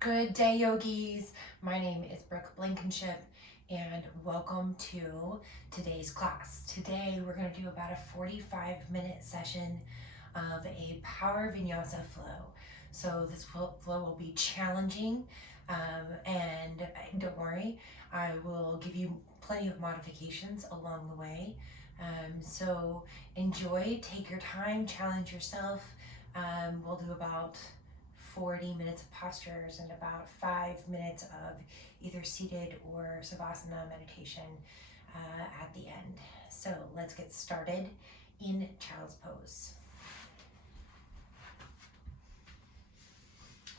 Good day, yogis. My name is Brooke Blankenship, and welcome to today's class. Today, we're going to do about a 45-minute session of a power vinyasa flow. So this flow will be challenging, and don't worry, I will give you plenty of modifications along the way. So enjoy, take your time, challenge yourself. We'll do about 40 minutes of postures and about 5 minutes of either seated or Savasana meditation at the end. So let's get started in child's pose.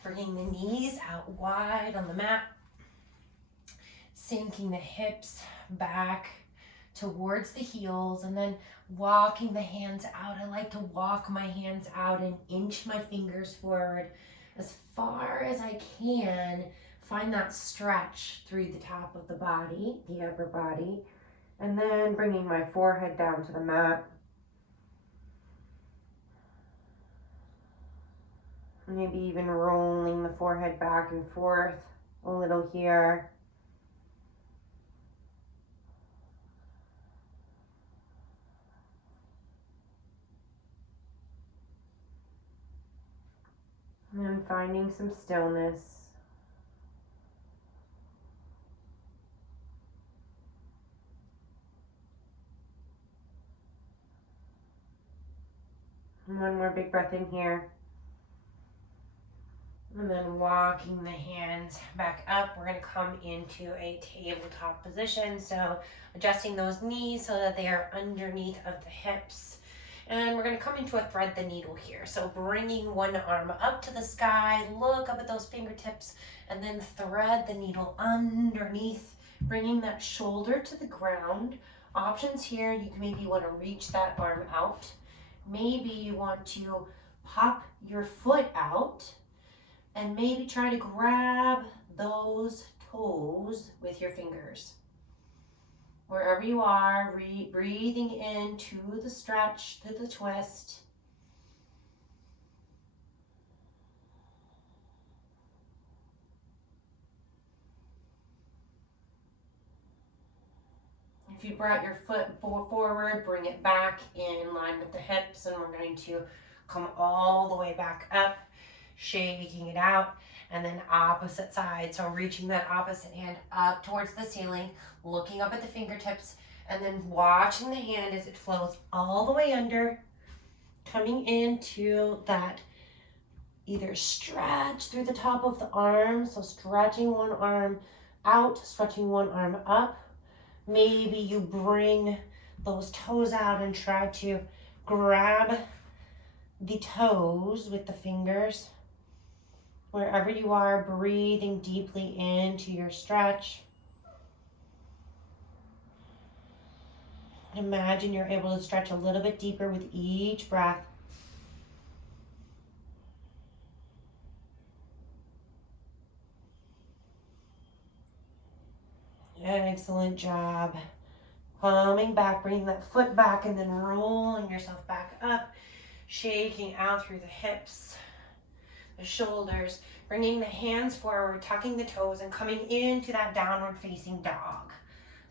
Bringing the knees out wide on the mat, sinking the hips back towards the heels, and then walking the hands out. I like to walk my hands out and inch my fingers forward as far as I can. Find that stretch through the top of the body, the upper body, and then bringing my forehead down to the mat. Maybe even rolling the forehead back and forth a little here. And then finding some stillness. And one more big breath in here. And then walking the hands back up, we're going to come into a tabletop position. So adjusting those knees so that they are underneath of the hips. And we're going to come into a thread the needle here. So bringing one arm up to the sky, look up at those fingertips, and then thread the needle underneath, bringing that shoulder to the ground. Options here, you can maybe want to reach that arm out. Maybe you want to pop your foot out and maybe try to grab those toes with your fingers. Wherever you are, breathing into the stretch, to the twist. If you brought your foot forward, bring it back in line with the hips, and we're going to come all the way back up, shaking it out, and then opposite side. So reaching that opposite hand up towards the ceiling, looking up at the fingertips, and then watching the hand as it flows all the way under, coming into that either stretch through the top of the arm, so stretching one arm out, stretching one arm up. Maybe you bring those toes out and try to grab the toes with the fingers. Wherever you are, breathing deeply into your stretch. Imagine you're able to stretch a little bit deeper with each breath. Excellent job. Coming back, bringing that foot back and then rolling yourself back up, shaking out through the hips, the shoulders, bringing the hands forward, tucking the toes, and coming into that downward facing dog.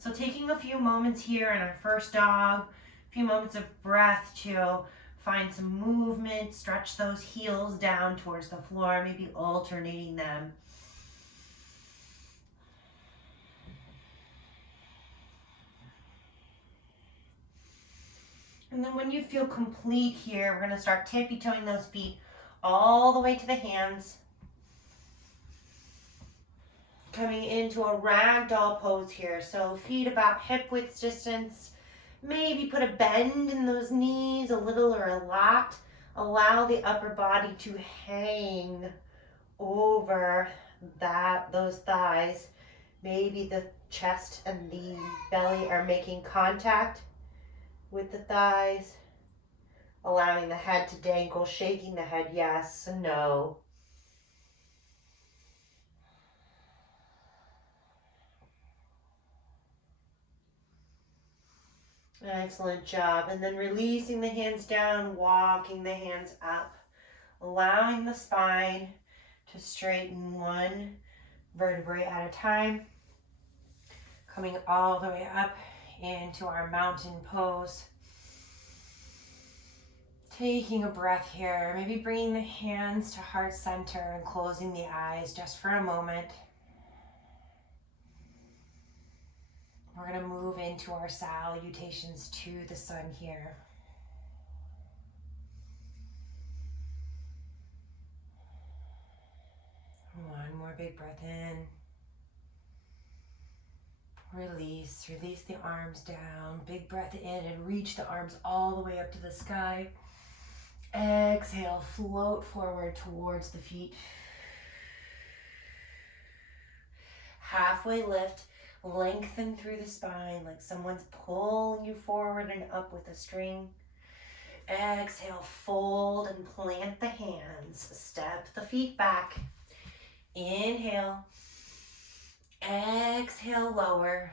So taking a few moments here in our first dog, a few moments of breath to find some movement, stretch those heels down towards the floor, maybe alternating them. And then when you feel complete here, we're going to start tippy-toeing those feet all the way to the hands. Coming into a ragdoll pose here. So feet about hip width distance. Maybe put a bend in those knees, a little or a lot. Allow the upper body to hang over those thighs. Maybe the chest and the belly are making contact with the thighs. Allowing the head to dangle, shaking the head yes and no. Excellent job. And then releasing the hands down, walking the hands up, allowing the spine to straighten one vertebrae at a time. Coming all the way up into our mountain pose. Taking a breath here, maybe bringing the hands to heart center and closing the eyes just for a moment. We're going to move into our salutations to the sun here. One more big breath in. Release the arms down. Big breath in and reach the arms all the way up to the sky. Exhale, float forward towards the feet. Halfway lift, lengthen through the spine like someone's pulling you forward and up with a string. Exhale, fold and plant the hands. Step the feet back. Inhale. Exhale, lower.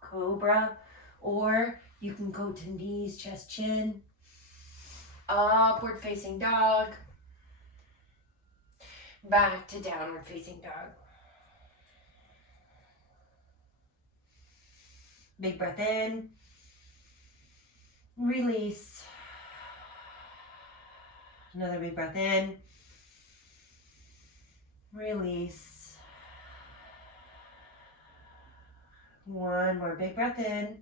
Cobra, or you can go to knees, chest, chin. Upward facing dog. Back to downward facing dog. Big breath in. Release. Another big breath in. Release. One more big breath in.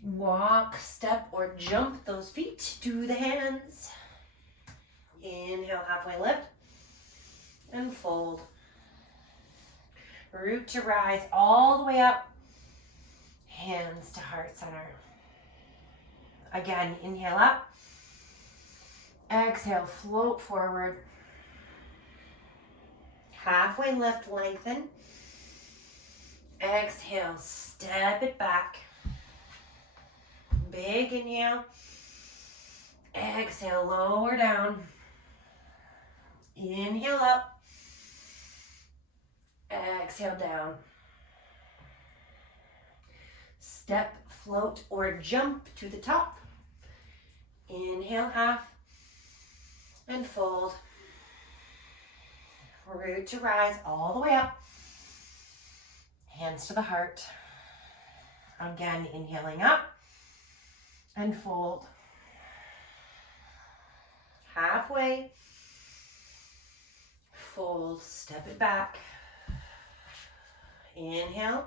Walk, step, or jump those feet to the hands. Inhale, halfway lift. And fold. Root to rise all the way up. Hands to heart center. Again, inhale up. Exhale, float forward. Halfway lift, lengthen. Exhale, step it back. Big inhale. Exhale, lower down. Inhale up. Exhale down. Step, float, or jump to the top. Inhale, half. And fold. Root to rise all the way up. Hands to the heart. Again, inhaling up. And fold. Halfway. Fold, step it back. Inhale.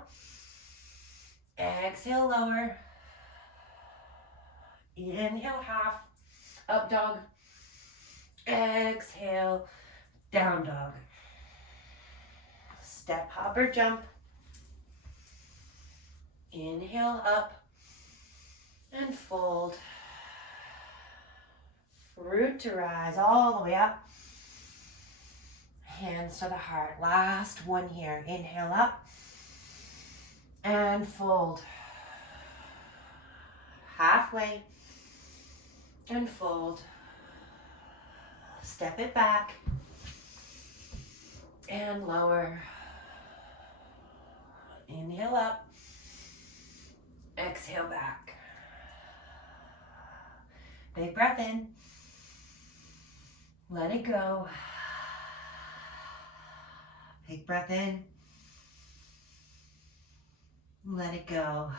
Exhale, lower. Inhale, half. Up dog. Exhale, down dog. Step, hop, or jump. Inhale, up. And fold. Root to rise all the way up. Hands to the heart. Last one here. Inhale up. And fold. Halfway. And fold. Step it back. And lower. Inhale up. Exhale back. Big breath in. Let it go. Big breath in. Let it go.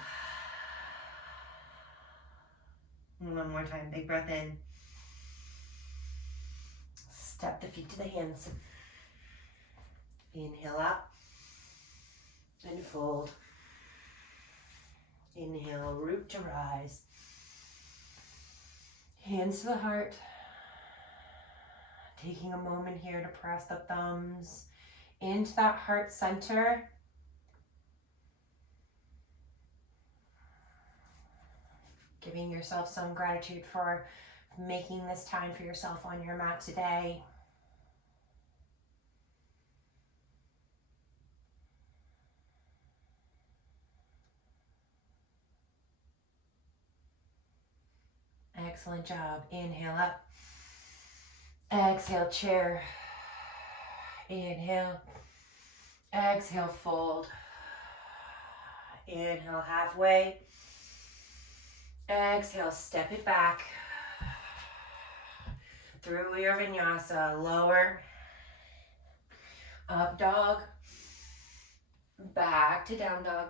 One more time. Big breath in. Step the feet to the hands. Inhale up. And fold. Inhale, root to rise. Hands to the heart. Taking a moment here to press the thumbs into that heart center. Giving yourself some gratitude for making this time for yourself on your mat today. Excellent job. Inhale up. Exhale, chair. Inhale. Exhale, fold. Inhale, halfway. Exhale, step it back. through your vinyasa, lower, up dog, back to down dog.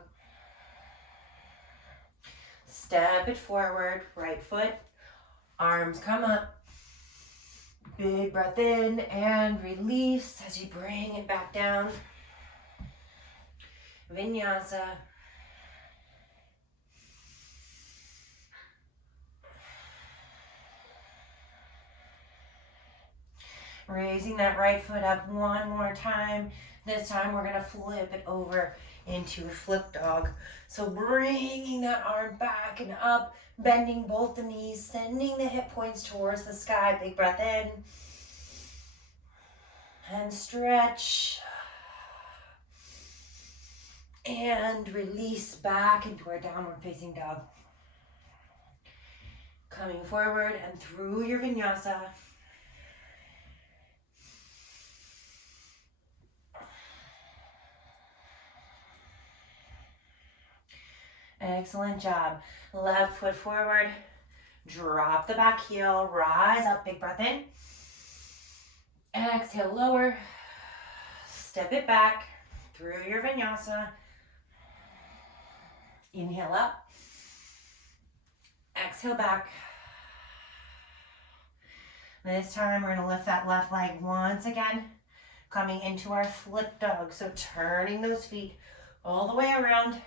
Step it forward, right foot, arms come up. Big breath in and release as you bring it back down. Vinyasa. Raising that right foot up one more time. This time we're gonna flip it over into a flip dog. So bringing that arm back and up, bending both the knees, sending the hip points towards the sky. Big breath in. And stretch. And release back into our downward facing dog. Coming forward and through your vinyasa. Excellent job. Left foot forward. Drop the back heel. Rise up. Big breath in. Exhale, lower. Step it back through your vinyasa. Inhale up. Exhale back. This time we're going to lift that left leg once again. Coming into our flip dog. So turning those feet all the way around.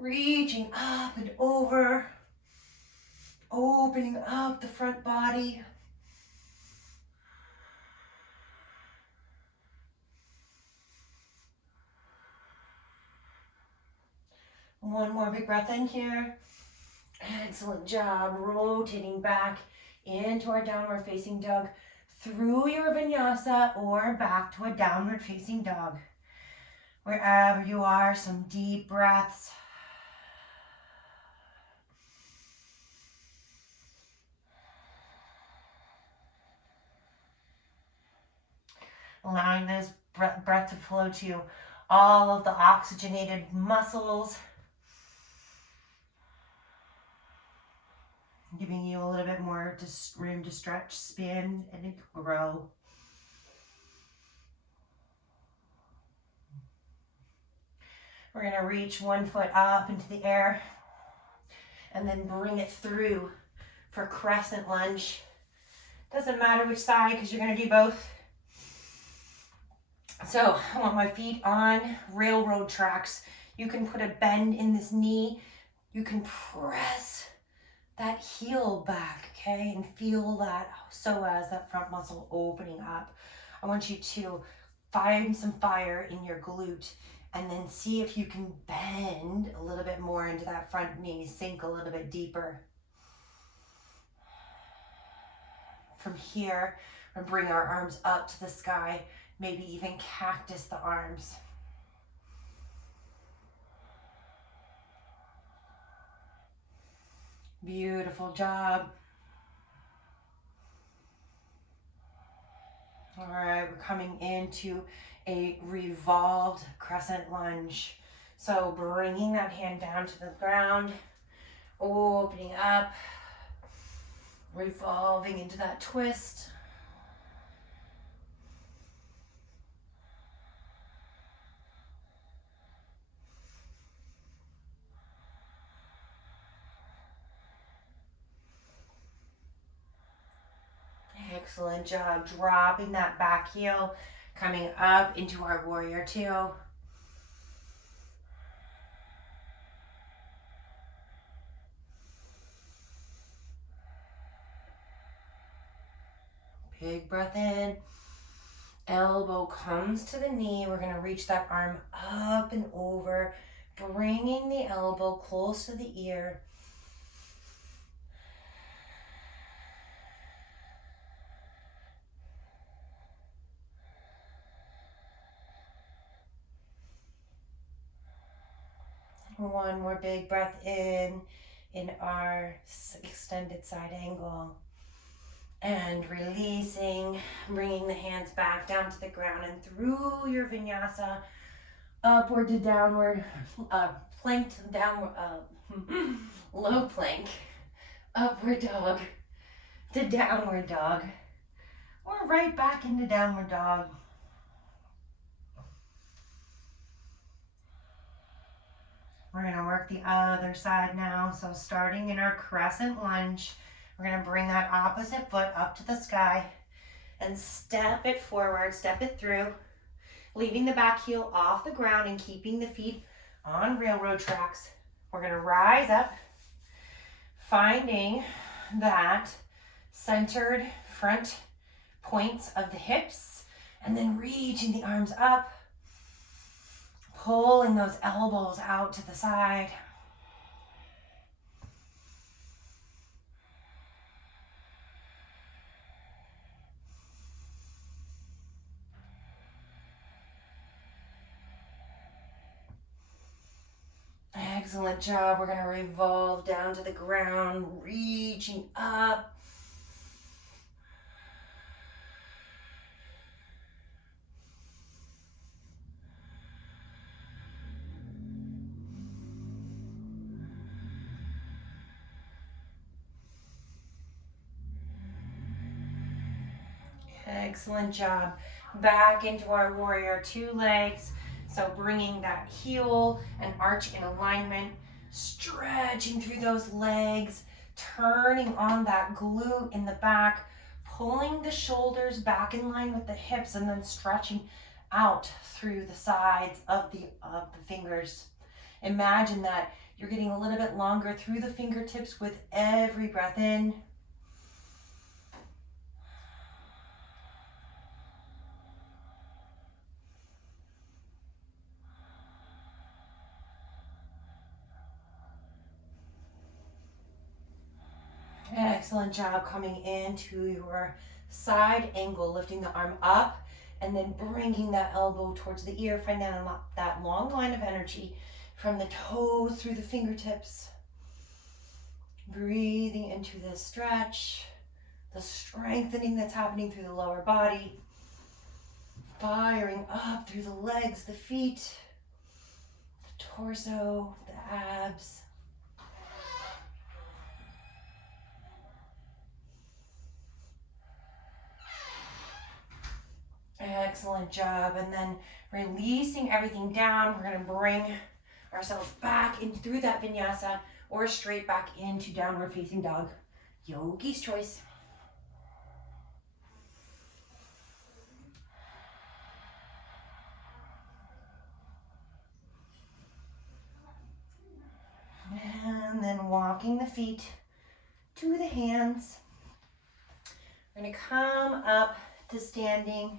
Reaching up and over, opening up the front body. One more big breath in here. Excellent job. Rotating back into our downward facing dog through your vinyasa or back to a downward facing dog. Wherever you are, some deep breaths. Allowing this breath to flow to all of the oxygenated muscles. Giving you a little bit more room to stretch, spin, and grow. We're going to reach one foot up into the air and then bring it through for crescent lunge. Doesn't matter which side because you're going to do both. So I want my feet on railroad tracks. You can put a bend in this knee. You can press that heel back, okay? And feel that psoas, that front muscle opening up. I want you to find some fire in your glute and then see if you can bend a little bit more into that front knee, sink a little bit deeper. From here, we'll bring our arms up to the sky. Maybe even cactus the arms. Beautiful job. All right, we're coming into a revolved crescent lunge. So bringing that hand down to the ground, opening up, revolving into that twist. Excellent job. Dropping that back heel, coming up into our warrior two. Big breath in. Elbow comes to the knee. We're going to reach that arm up and over, bringing the elbow close to the ear. One more big breath in our extended side angle. And releasing, bringing the hands back down to the ground and through your vinyasa, upward to downward, plank to downward, low plank, upward dog, to downward dog, or right back into downward dog. We're gonna work the other side now. So starting in our crescent lunge, we're gonna bring that opposite foot up to the sky and step it forward, step it through, leaving the back heel off the ground and keeping the feet on railroad tracks. We're gonna rise up, finding that centered front points of the hips, and then reaching the arms up, pulling those elbows out to the side. Excellent job. We're going to revolve down to the ground, reaching up. Excellent job. Back into our warrior two legs. So bringing that heel and arch in alignment, stretching through those legs, turning on that glute in the back, pulling the shoulders back in line with the hips, and then stretching out through the sides of the fingers. Imagine that you're getting a little bit longer through the fingertips with every breath in. Excellent job coming into your side angle, lifting the arm up and then bringing that elbow towards the ear. Find that long line of energy from the toes through the fingertips. Breathing into this stretch, the strengthening that's happening through the lower body. Firing up through the legs, the feet, the torso, the abs. Excellent job. And then releasing everything down, we're going to bring ourselves back in through that vinyasa or straight back into downward facing dog. Yogi's choice. And then walking the feet to the hands. We're going to come up to standing.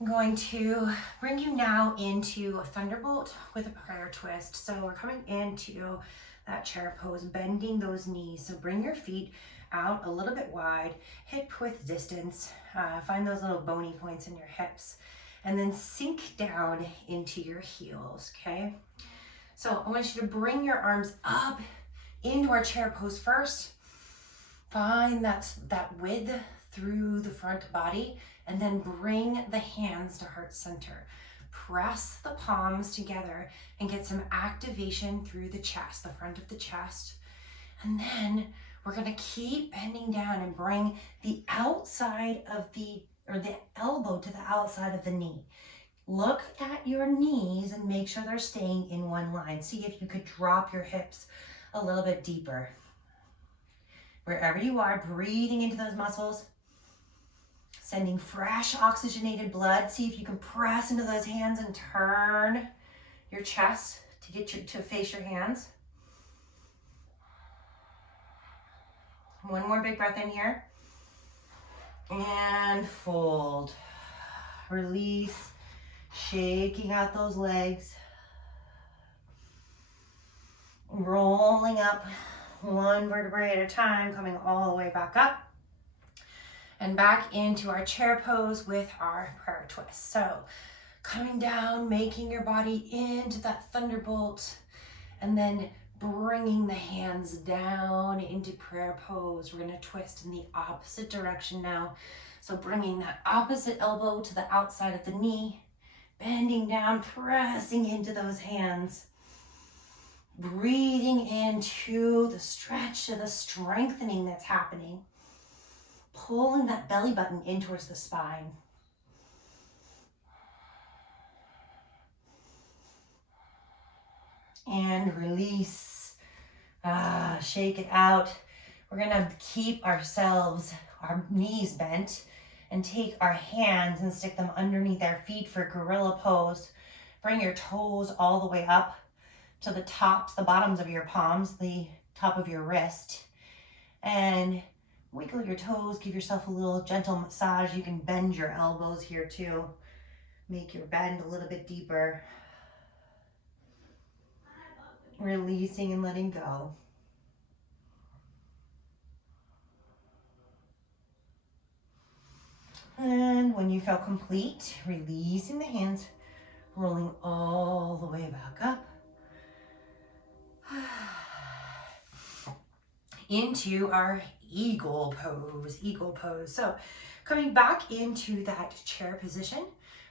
I'm going to bring you now into a Thunderbolt with a prayer twist. So we're coming into that chair pose, bending those knees. So bring your feet out a little bit wide, hip width distance. Find those little bony points in your hips, and then sink down into your heels, okay? So I want you to bring your arms up into our chair pose first. Find that width through the front body, and then bring the hands to heart center. Press the palms together and get some activation through the chest, the front of the chest. And then we're gonna keep bending down and bring the outside of the elbow to the outside of the knee. Look at your knees and make sure they're staying in one line. See if you could drop your hips a little bit deeper. Wherever you are, breathing into those muscles, sending fresh oxygenated blood. See if you can press into those hands and turn your chest to get you to face your hands. One more big breath in here. And fold. Release, shaking out those legs. Rolling up one vertebrae at a time, coming all the way back up. And back into our chair pose with our prayer twist. So coming down, making your body into that Thunderbolt, and then bringing the hands down into prayer pose. We're gonna twist in the opposite direction now. So bringing that opposite elbow to the outside of the knee, bending down, pressing into those hands. Breathing into the stretch, to the strengthening that's happening. Pulling that belly button in towards the spine. And release. Shake it out. We're gonna keep ourselves, our knees bent, and take our hands and stick them underneath our feet for gorilla pose. Bring your toes all the way up to the tops, the bottoms of your palms, the top of your wrist. And wiggle your toes, give yourself a little gentle massage. You can bend your elbows here too. Make your bend a little bit deeper. Releasing and letting go. And when you feel complete, releasing the hands, rolling all the way back up. Into our eagle pose. So coming back into that chair position,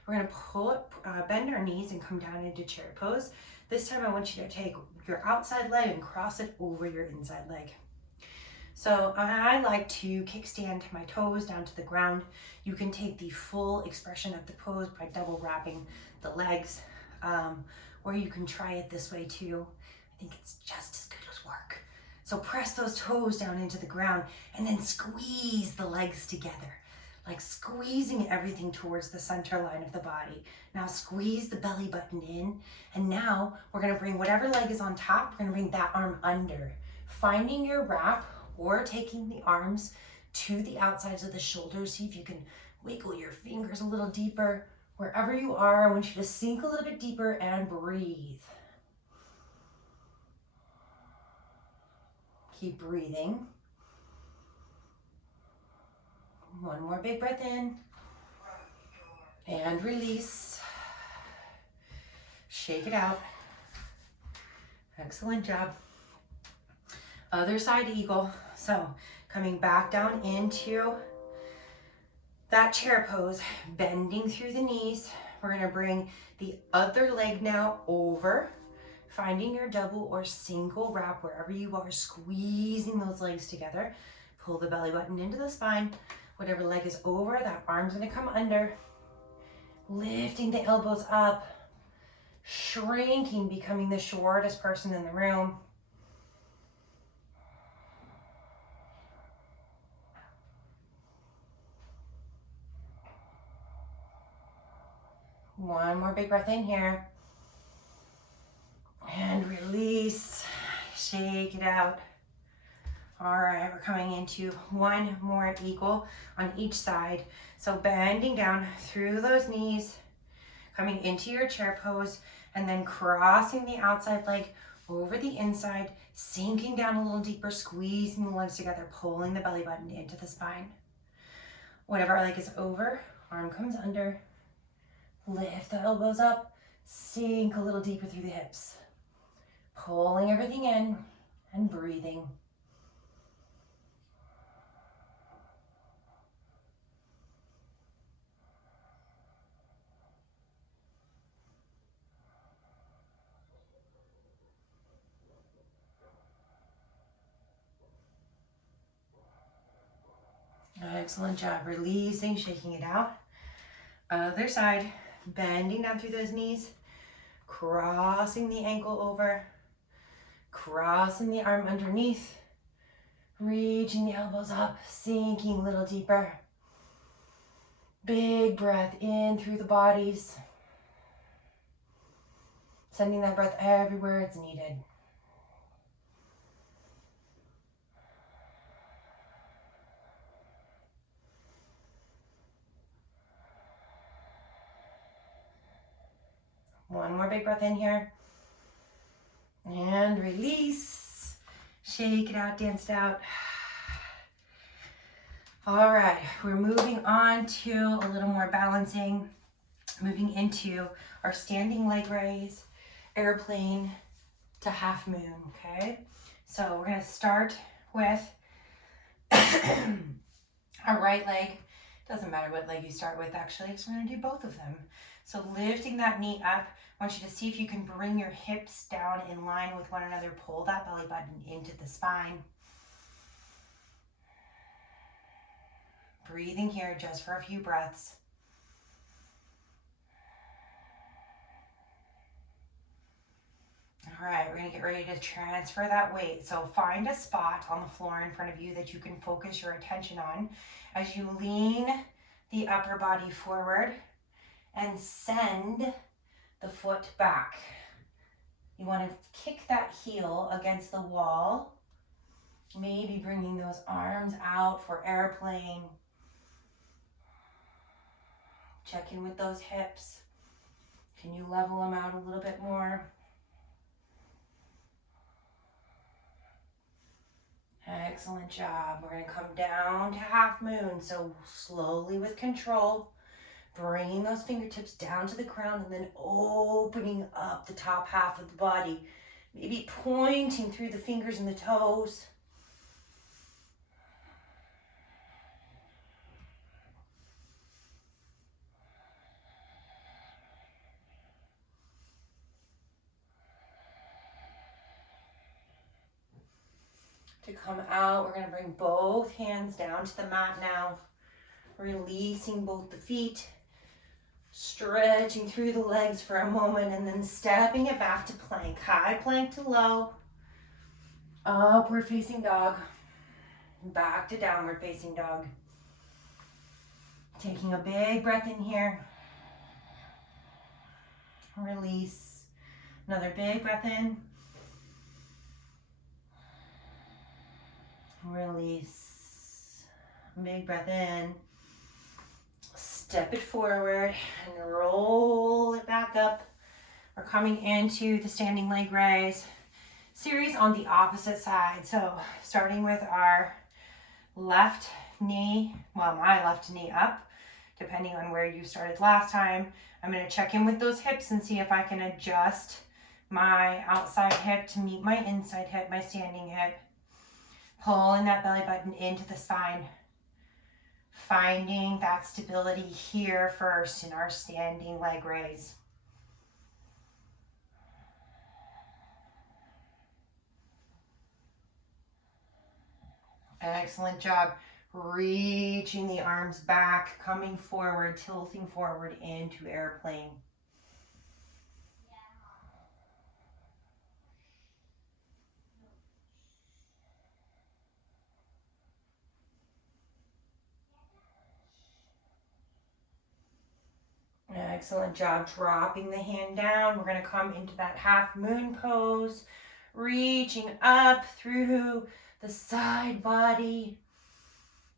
we're going to pull up, bend our knees and come down into chair pose. This time I want you to take your outside leg and cross it over your inside leg. So I like to kickstand my toes down to the ground. You can take the full expression of the pose by double wrapping the legs, or you can try it this way too. I think it's just as good as work. So press those toes down into the ground and then squeeze the legs together, like squeezing everything towards the center line of the body. Now squeeze the belly button in, and now we're gonna bring whatever leg is on top, we're gonna bring that arm under, finding your wrap or taking the arms to the outsides of the shoulders. See if you can wiggle your fingers a little deeper. Wherever you are, I want you to sink a little bit deeper and breathe. Keep breathing. One more big breath in. And release. Shake it out. Excellent job. Other side eagle. So coming back down into that chair pose, bending through the knees. We're gonna bring the other leg now over, finding your double or single wrap wherever you are, squeezing those legs together. Pull the belly button into the spine. Whatever leg is over, that arm's gonna come under. Lifting the elbows up, shrinking, becoming the shortest person in the room. One more big breath in here. And release, shake it out. All right, we're coming into one more eagle on each side. So bending down through those knees, coming into your chair pose, and then crossing the outside leg over the inside, sinking down a little deeper, squeezing the legs together, pulling the belly button into the spine. Whatever leg is over, arm comes under, lift the elbows up, sink a little deeper through the hips. Pulling everything in and breathing. Excellent job. Releasing, shaking it out. Other side, bending down through those knees, crossing the ankle over, crossing the arm underneath, reaching the elbows up, sinking a little deeper. Big breath in through the bodies. Sending that breath everywhere it's needed. One more big breath in here. And release. Shake it out, dance it out. All right, we're moving on to a little more balancing. Moving into our standing leg raise, airplane to half moon, okay? So we're gonna start with our right leg Doesn't matter what leg you start with, actually, so we're gonna do both of them. So lifting that knee up, I want you to see if you can bring your hips down in line with one another, pull that belly button into the spine. Breathing here just for a few breaths. All right, we're gonna get ready to transfer that weight. So find a spot on the floor in front of you that you can focus your attention on as you lean the upper body forward and send the foot back. You want to kick that heel against the wall, maybe bringing those arms out for airplane. Check in with those hips. Can you level them out a little bit more? Excellent job. We're going to come down to half moon. So slowly with control, bringing those fingertips down to the ground and then opening up the top half of the body. Maybe pointing through the fingers and the toes. To come out, we're going to bring both hands down to the mat now, releasing both the feet, stretching through the legs for a moment, and then stepping it back to plank. High plank to low, upward facing dog, back to downward facing dog. Taking a big breath in here, release, another big breath in, release, big breath in, step it forward and roll it back up. We're coming into the standing leg raise series on the opposite side. So starting with our left knee, well, my left knee up, depending on where you started last time. I'm going to check in with those hips and see if I can adjust my outside hip to meet my inside hip, my standing hip. Pulling that belly button into the spine. Finding that stability here first in our standing leg raise. Excellent job. Reaching the arms back, coming forward, tilting forward into airplane. Excellent job dropping the hand down. We're going to come into that half moon pose, reaching up through the side body,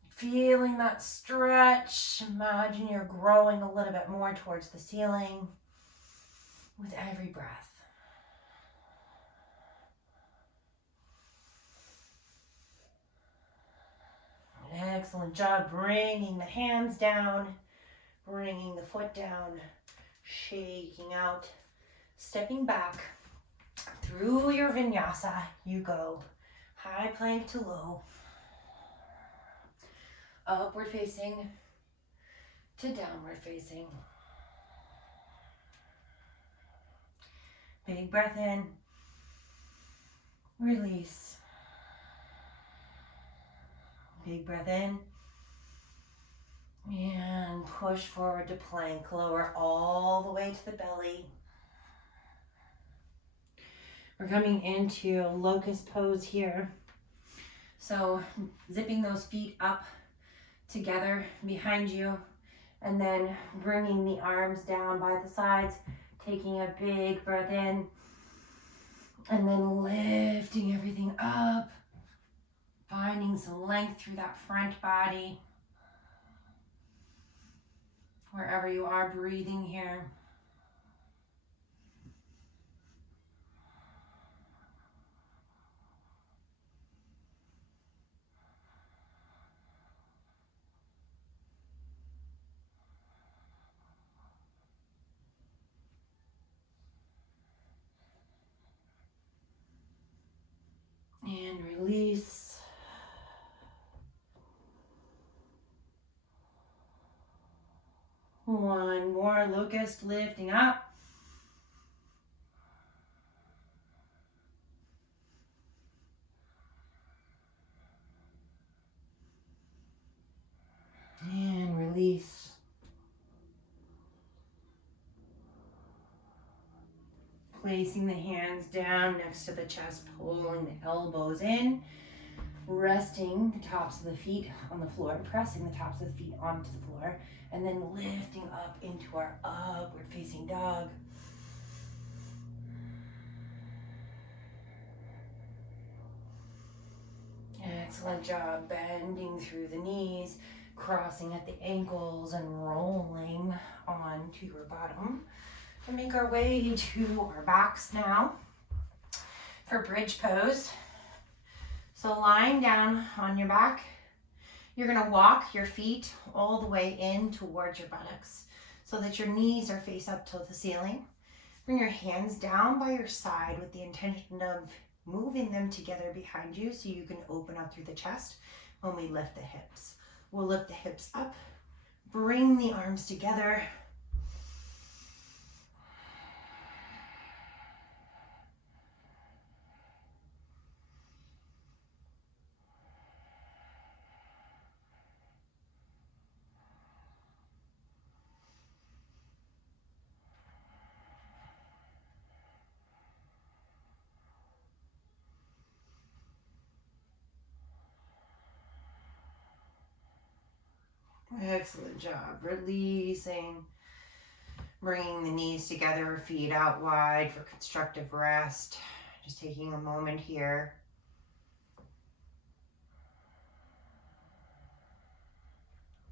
feeling that stretch. Imagine you're growing a little bit more towards the ceiling with every breath. Excellent job bringing the hands down, bringing the foot down, shaking out, stepping back. Through your vinyasa, you go high plank to low, upward facing to downward facing. Big breath in, release. Big breath in, and push forward to plank. Lower all the way to the belly. We're coming into locust pose here. So zipping those feet up together behind you and then bringing the arms down by the sides, taking a big breath in and then lifting everything up, finding some length through that front body. Wherever you are breathing here. And release. One more, locust, lifting up. And release. Placing the hands down next to the chest, pulling the elbows in, resting the tops of the feet on the floor, pressing the tops of the feet onto the floor, and then lifting up into our upward facing dog. Excellent job, bending through the knees, crossing at the ankles and rolling onto your bottom. And make our way to our backs now for bridge pose. So lying down on your back, you're gonna walk your feet all the way in towards your buttocks so that your knees are face up to the ceiling. Bring your hands down by your side with the intention of moving them together behind you so you can open up through the chest when we lift the hips. We'll lift the hips up, bring the arms together. Excellent job. Releasing, bringing the knees together, feet out wide for constructive rest. Just taking a moment here.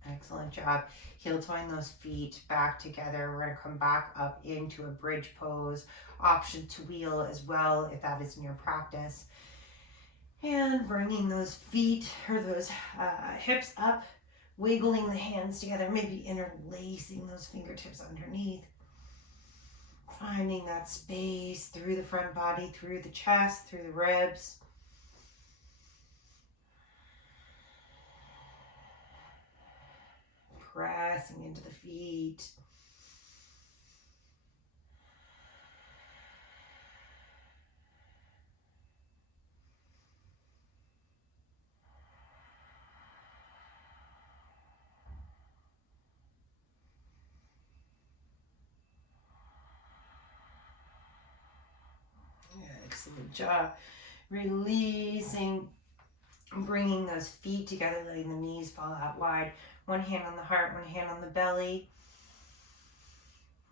Excellent job. Heel toeing those feet back together. We're going to come back up into a bridge pose. Option to wheel as well if that is in your practice. And bringing those feet or those hips up. Wiggling the hands together, maybe interlacing those fingertips underneath. Finding that space through the front body, through the chest, through the ribs. Pressing into the feet. Excellent job. Releasing, bringing those feet together, letting the knees fall out wide. One hand on the heart, one hand on the belly.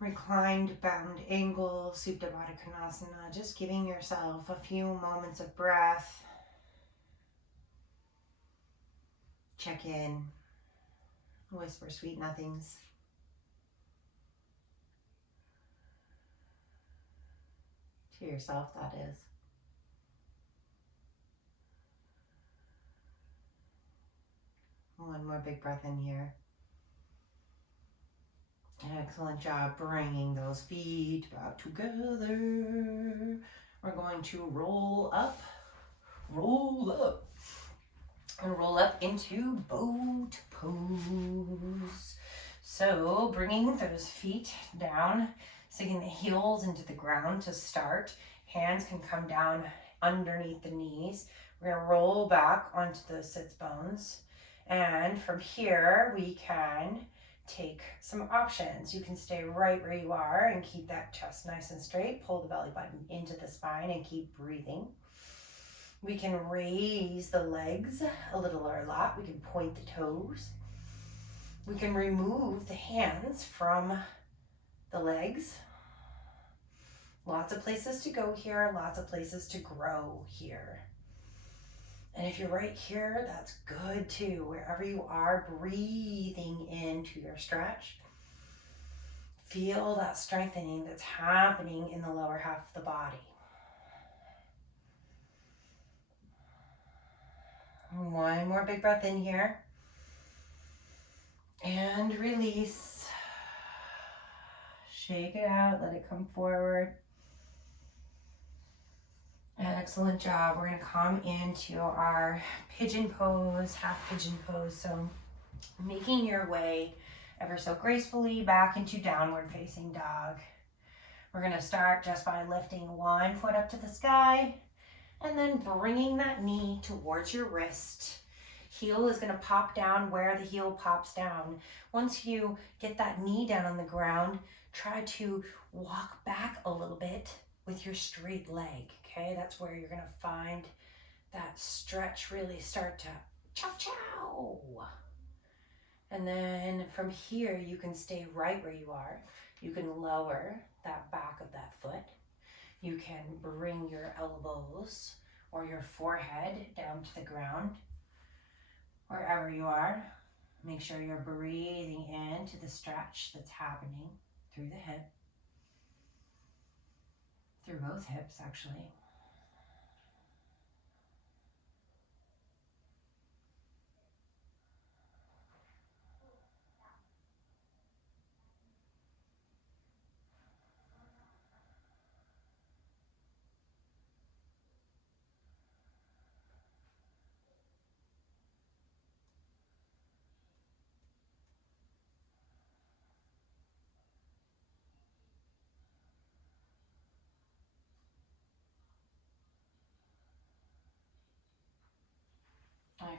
Reclined bound angle, Supta, Baddha, Konasana. Just giving yourself a few moments of breath. Check in. Whisper sweet nothings. To yourself, that is. One more big breath in here. Excellent job bringing those feet back together. We're going to roll up, and roll up into boat pose. So bringing those feet down, sinking the heels into the ground to start. Hands can come down underneath the knees. We're gonna roll back onto the sits bones. And from here, we can take some options. You can stay right where you are and keep that chest nice and straight. Pull the belly button into the spine and keep breathing. We can raise the legs a little or a lot. We can point the toes. We can remove the hands from the legs. Lots of places to go here, lots of places to grow here. And if you're right here, that's good too. Wherever you are, breathing into your stretch. Feel that strengthening that's happening in the lower half of the body. One more big breath in here. And release. Shake it out, let it come forward. Excellent job. We're going to come into our pigeon pose, half pigeon pose. So making your way ever so gracefully back into downward facing dog. We're going to start just by lifting one foot up to the sky and then bringing that knee towards your wrist. Heel is going to pop down where the heel pops down. Once you get that knee down on the ground, try to walk back a little bit with your straight leg, okay? That's where you're going to find that stretch really start to chow chow. And then from here, you can stay right where you are. You can lower that back of that foot. You can bring your elbows or your forehead down to the ground. Wherever you are, make sure you're breathing into the stretch that's happening through the hip, through both hips actually.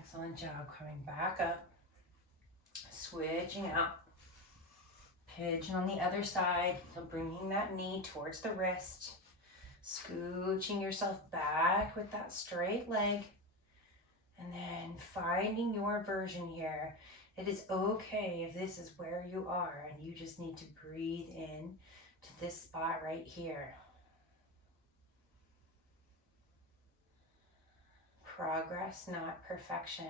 Excellent job. Coming back up, switching out. Pigeon on the other side, so bringing that knee towards the wrist, scooching yourself back with that straight leg, and then finding your version here. It is okay if this is where you are and you just need to breathe in to this spot right here. Progress, not perfection.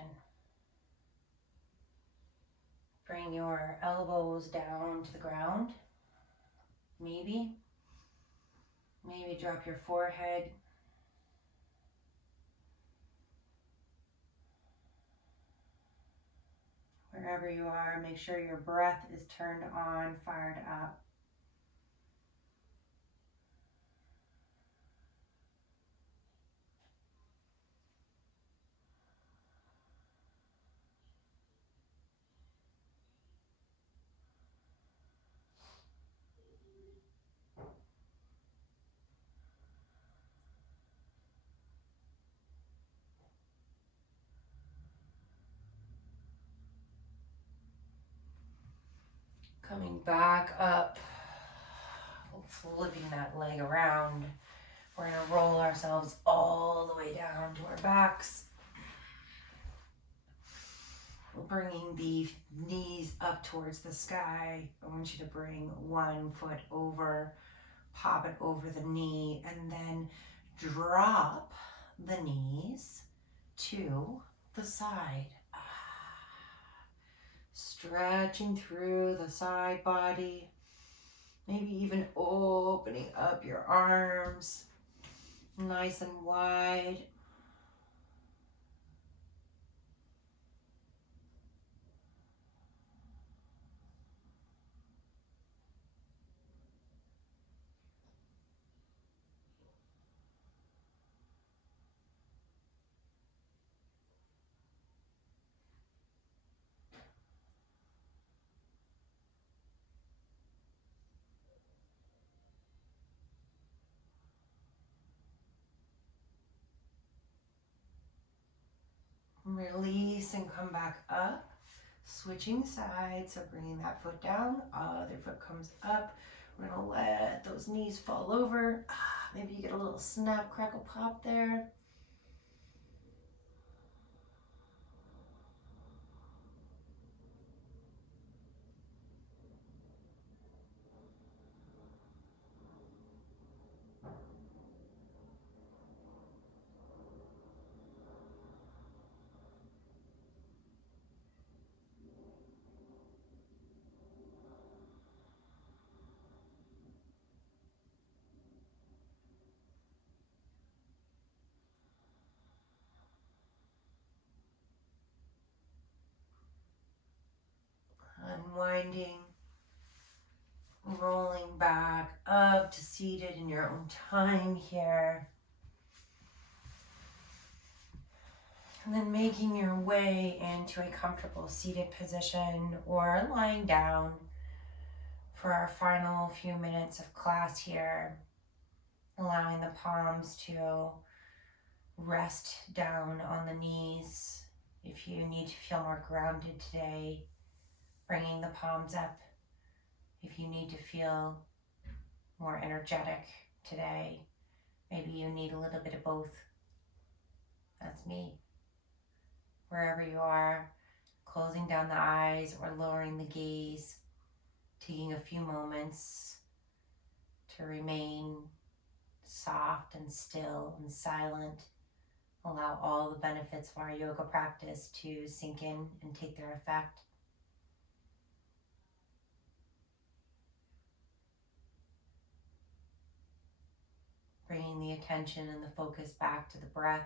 Bring your elbows down to the ground. Maybe drop your forehead. Wherever you are, make sure your breath is turned on, fired up. Coming back up, flipping that leg around. We're going to roll ourselves all the way down to our backs. Bringing the knees up towards the sky. I want you to bring one foot over, pop it over the knee, and then drop the knees to the side. Stretching through the side body, maybe even opening up your arms nice and wide. Release and come back up. Switching sides, so bringing that foot down, other foot comes up. We're gonna let those knees fall over. Maybe you get a little snap, crackle, pop there. Unwinding, rolling back up to seated in your own time here. And then making your way into a comfortable seated position or lying down for our final few minutes of class here, allowing the palms to rest down on the knees. If you need to feel more grounded today, bringing the palms up. If you need to feel more energetic today, maybe you need a little bit of both. That's me. Wherever you are, closing down the eyes or lowering the gaze, taking a few moments to remain soft and still and silent. Allow all the benefits of our yoga practice to sink in and take their effect. Bringing the attention and the focus back to the breath.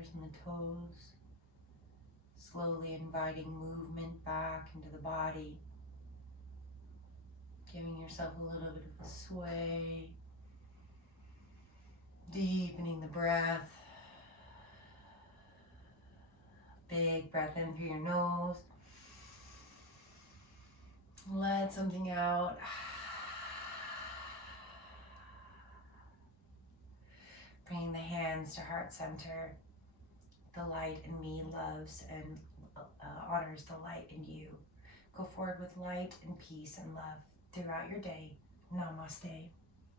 fingers and the toes. Slowly inviting movement back into the body. Giving yourself a little bit of a sway. Deepening the breath. Big breath in through your nose. Let something out. Bringing the hands to heart center. The light in me loves and honors the light in you. Go forward with light and peace and love throughout your day. Namaste.